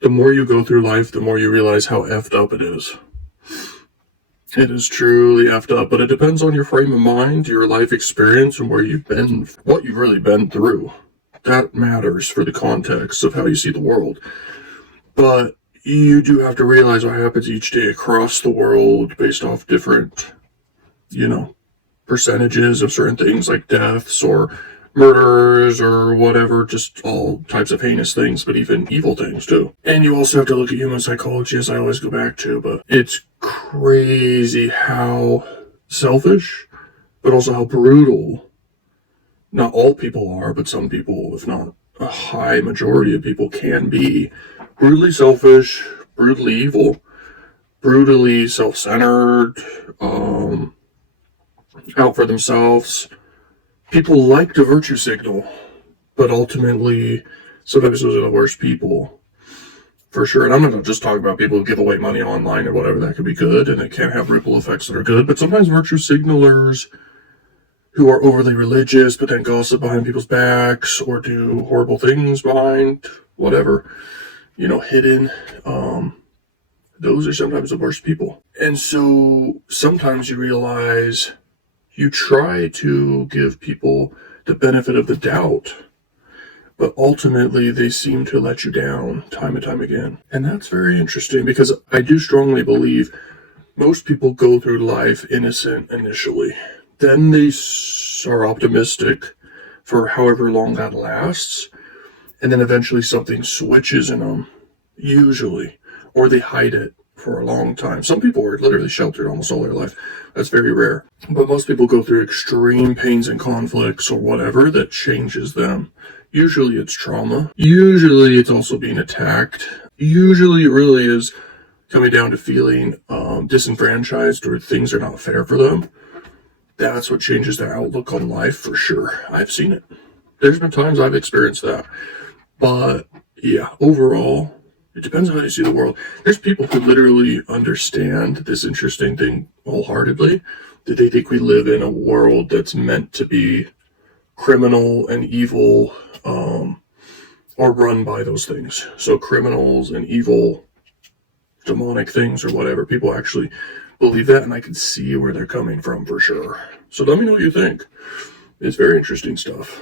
The more you go through life, the more you realize how effed up it is. It is truly effed up, but it depends on your frame of mind, your life experience, and where you've been, what you've really been through. That matters for the context of how you see the world. But you do have to realize what happens each day across the world based off different, percentages of certain things like deaths or murderers or whatever, just all types of heinous things, but even evil things too. And you also have to look at human psychology, as I always go back to, but it's crazy how selfish, but also how brutal not all people are, but some people, if not a high majority of people, can be brutally selfish, brutally evil, brutally self-centered, out for themselves. People like to virtue signal, but ultimately, sometimes those are the worst people, for sure. And I'm not just talking about people who give away money online or whatever. That could be good, and it can have ripple effects that are good, but sometimes virtue signalers who are overly religious, but then gossip behind people's backs or do horrible things behind whatever, hidden. Those are sometimes the worst people. And so sometimes you realize you try to give people the benefit of the doubt, but ultimately they seem to let you down time and time again. And that's very interesting because I do strongly believe most people go through life innocent initially. Then they are optimistic for however long that lasts, and then eventually something switches in them, usually, or they hide it for a long time. Some people are literally sheltered almost all their life. That's very rare. But most people go through extreme pains and conflicts or whatever that changes them. Usually it's trauma. Usually it's also being attacked. Usually it really is coming down to feeling disenfranchised or things are not fair for them. That's what changes their outlook on life for sure. I've seen it. There's been times I've experienced that. But yeah, overall, it depends on how you see the world. There's people who literally understand this interesting thing wholeheartedly, that they think we live in a world that's meant to be criminal and evil, or run by those things. So criminals and evil, demonic things or whatever, people actually believe that, and I can see where they're coming from for sure. So let me know what you think. It's very interesting stuff.